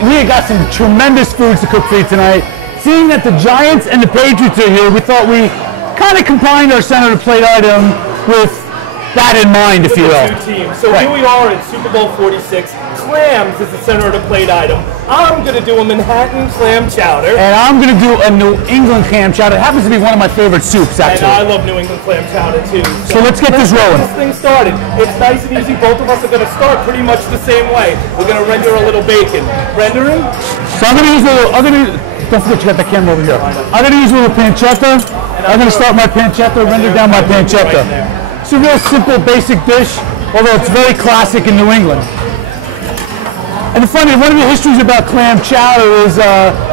We got some tremendous foods to cook for you tonight. Seeing that the Giants and the Patriots are here, we thought we kind of combined our center of the plate item with that in mind, if you will. Two teams. So here we are at Super Bowl 46. Clams is the center of the plate item. I'm going to do a Manhattan clam chowder. And I'm going to do a New England clam chowder. It happens to be one of my favorite soups, actually. And I love New England clam chowder, too. So let's get this rolling. Let's get this thing started. It's nice and easy. Both of us are going to start pretty much the same way. We're going to render a little bacon. Rendering? So I'm going to use a little, don't forget you got the camera over here. I'm going to use a little pancetta. I'm going to start my pancetta, render down my pancetta. It's a real simple, basic dish, although it's very classic in New England. And one of the histories about clam chowder is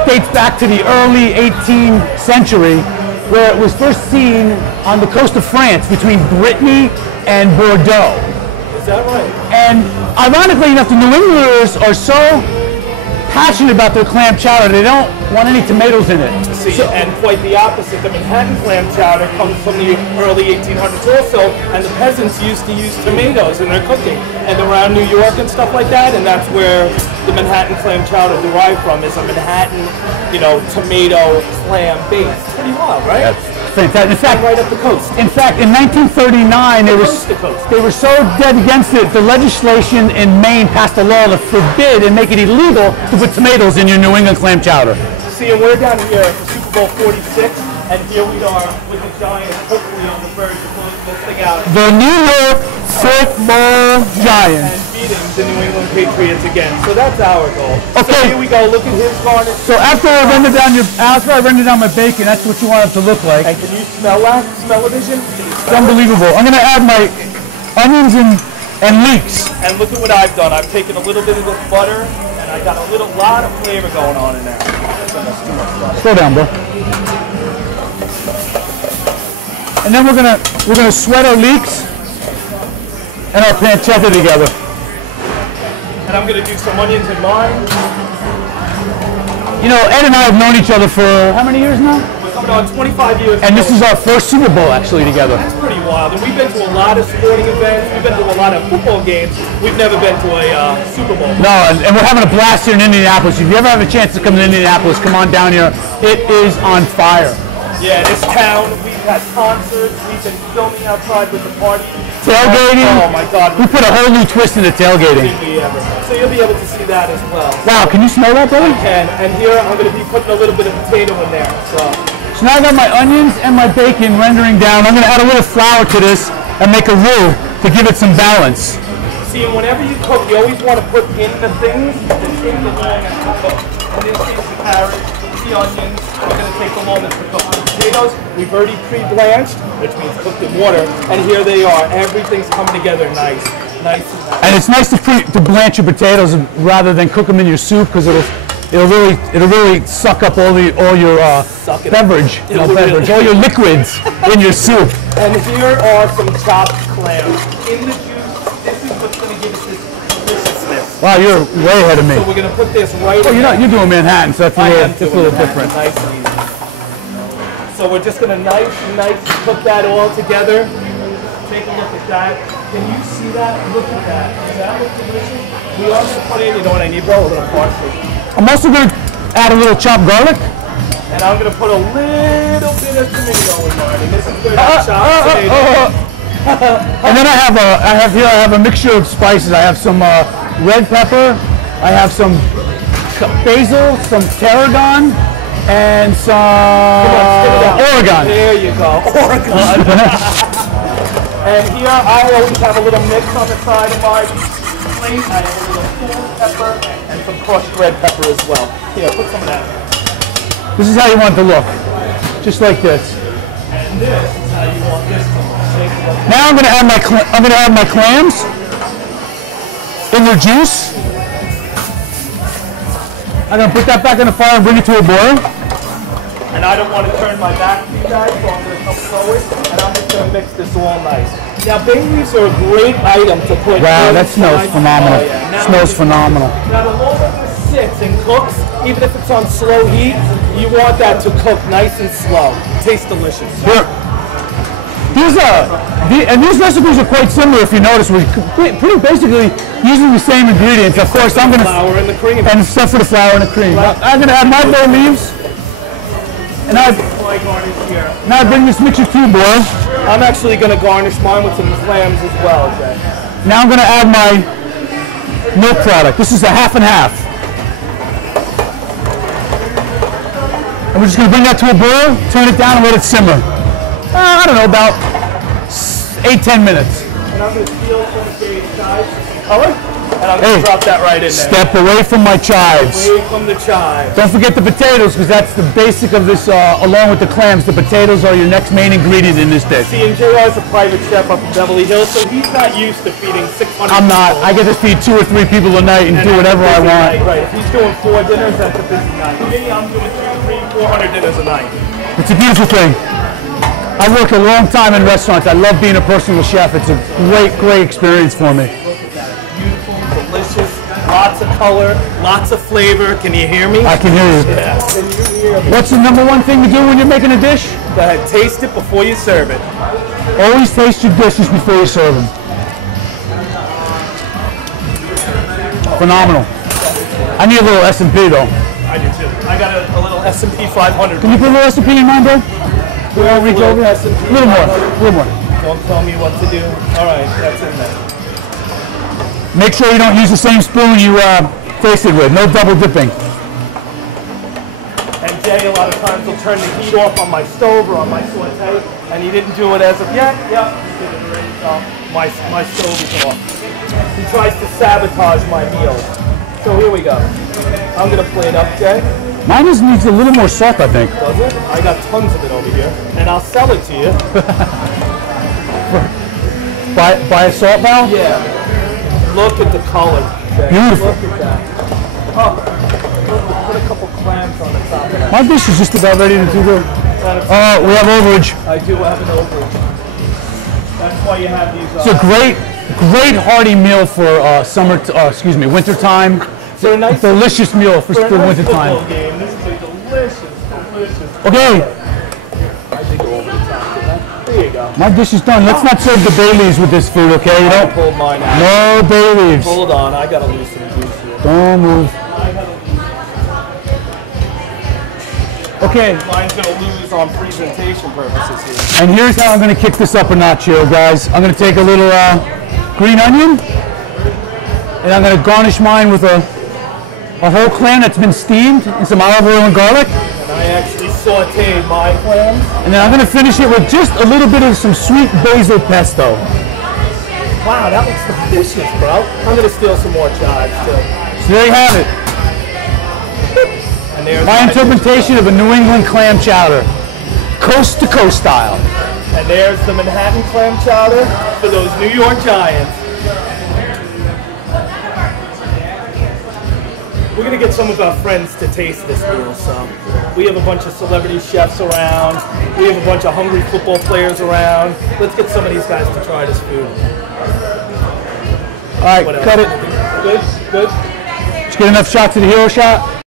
dates back to the early 18th century, where it was first seen on the coast of France between Brittany and Bordeaux. Is that right? And ironically enough, the New Englanders are so passionate about their clam chowder, they don't want any tomatoes in it. See, and quite the opposite. The Manhattan clam chowder comes from the early 1800s also, and the peasants used to use tomatoes in their cooking. And around New York and stuff like that, and that's where the Manhattan clam chowder derived from, is a Manhattan, tomato clam base. Pretty wild, right? That's fantastic. In fact, right up the coast. In fact, in 1939, they were so dead against it, the legislation in Maine passed a law to forbid and make it illegal to put tomatoes in your New England clam chowder. See, and we're down here for Super Bowl 46, and here we are with the Giants, hopefully on the verge of closing this thing out. The New York Football Giants. And beating the New England Patriots again. So that's our goal. Okay. So here we go. Look at his garnish. So after I render down my bacon, that's what you want it to look like. And can you smell that? Smell-o-vision? It's unbelievable. I'm going to add my onions and leeks. And look at what I've done. I've taken a little bit of this butter, and I got a lot of flavor going on in there. Slow down, bro. And then we're gonna sweat our leeks and our pancetta together. And I'm gonna do some onions in mine. Ed and I have known each other for how many years now? We're coming on 25 years. And this is our first Super Bowl actually together. That's pretty wild. And we've been to a lot of sporting events. We've been to a lot of football games. We've never been to a Super Bowl. No, and we're having a blast here in Indianapolis. If you ever have a chance to come to Indianapolis, come on down here. It is on fire. Yeah, this town, we've had concerts, we've been filming outside with the party. Tailgating. Oh my God. We put a whole new twist into tailgating. So you'll be able to see that as well. Wow, can you smell that, brother? I can, and here I'm going to be putting a little bit of potato in there. So now I got my onions and my bacon rendering down. I'm going to add a little flour to this and make a roux to give it some balance. See, and whenever you cook, you always want to put in the things that's in the longest to cook. In this case, the carrots, the onions, are going to take the longest to cook. The potatoes, we've already pre-blanched, which means cooked in water, and here they are. Everything's coming together nice. And it's nice to blanch your potatoes rather than cook them in your soup, because it'll really suck up all your beverage, all your liquids in your soup. And here are some chopped clams in the juice. This is what's going to give us this deliciousness. Wow, you're way ahead of me. So we're going to put this right. You're doing Manhattan, so that's a little different. Nice and easy. So we're just going to nice cook that all together. Take a look at that. Can you see that? Look at that. Does that look delicious? We are going to put in, you know what I need, bro? A little parsley. I'm also going to add a little chopped garlic. And I'm going to put a little bit of tomato in mine. And this is good chopped tomato. And then I have a mixture of spices. I have some red pepper. I have some basil, some tarragon, and some Oregon. There you go, Oregon. And here I always have a little mix on the side of my plate. I have a little cool pepper and some crushed red pepper as well. Here, put some of that. This is how you want it to look, just like this. And this is how you want this to look. Now I'm going to add my clams in their juice. I'm going to put that back on the fire and bring it to a boil. And I don't want to turn my back to you guys, so I'm going to come forward, and I'm just going to mix this all nice. Now, bay leaves are a great item to put. Wow, that smells phenomenal. Oh, yeah. Smells phenomenal. Now, the longer this sits and cooks, even if it's on slow heat, you want that to cook nice and slow. Tastes delicious. Here, And these recipes are quite similar if you notice. We're pretty basically using the same ingredients. Of course, I'm going to flour and the cream. And stuff for the flour and the cream. I'm going to add my bay leaves. And now I bring this mixture to you, boy. I'm actually going to garnish mine with some clams as well, Jay. Now I'm going to add my milk product. This is a half and half. And we're just going to bring that to a boil, turn it down, and let it simmer. I don't know, about 8-10 minutes. And I'm going to steal some Jay's chives color, and I'm going to drop that right in there. Step away from my chives. Away from the chives. Don't forget the potatoes, because that's the basic of this, along with the clams. The potatoes are your next main ingredient in this dish. See, and JR is a private chef up in Beverly Hills, so he's not used to feeding 600 I'm not. I get to feed 2 or 3 people a night and do whatever I want. Right, if he's doing 4 dinners, that's a busy night. Me, I'm doing 200, 300, 400 dinners a night. It's a beautiful thing. I worked a long time in restaurants. I love being a personal chef. It's a great experience for me. Look at that. Beautiful, delicious, lots of color, lots of flavor. Can you hear me? I can hear you. Yeah. Can you hear me? What's the #1 thing to do when you're making a dish? Go ahead, taste it before you serve it. Always taste your dishes before you serve them. Phenomenal. I need a little S&P though. I do too. I got a little S&P 500. Can you put a little S&P in mine, bro? We'll reach over. A little more. Don't tell me what to do. All right, that's in there. Make sure you don't use the same spoon you tasted with. No double dipping. And Jay, a lot of times will turn the heat off on my stove or on my saute, and he didn't do it as of yet. Yep, he did it already. My stove is off. He tries to sabotage my meals. So here we go. I'm gonna plate up, Jay. Mine just needs a little more salt, I think. Does it? I got tons of it over here, and I'll sell it to you. Buy a salt barrel? Yeah. Look at the color, Jay. Beautiful. Look at that. Oh, look, put a couple clams on the top of that. My dish is just about ready to do the... Oh, we have overage. I do have an overage. That's why you have these. It's a great hearty meal for winter time. For a nice, delicious meal for winter time. Game. This is a delicious. Okay. I think go over the top of that. There you go. My dish is done. Let's not serve the bay leaves with this food, okay? You I don't pulled mine out. No bay leaves. Hold on, I gotta lose some juice here. Don't move. Okay. Mine's gonna lose on presentation purposes here. And here's how I'm gonna kick this up a notch here, guys. I'm gonna take a little green onion, and I'm gonna garnish mine with a whole clam that's been steamed in some olive oil and garlic. And I actually sauteed my clams. And then I'm going to finish it with just a little bit of some sweet basil pesto. Wow, that looks delicious, bro. I'm going to steal some more chives, too. So there you have it. And there's my interpretation of a New England clam chowder. Coast to coast style. And there's the Manhattan clam chowder for those New York Giants. We're going to get some of our friends to taste this meal. So we have a bunch of celebrity chefs around. We have a bunch of hungry football players around. Let's get some of these guys to try this food. All right, cut it. Good, good. Just get enough shots of the hero shot.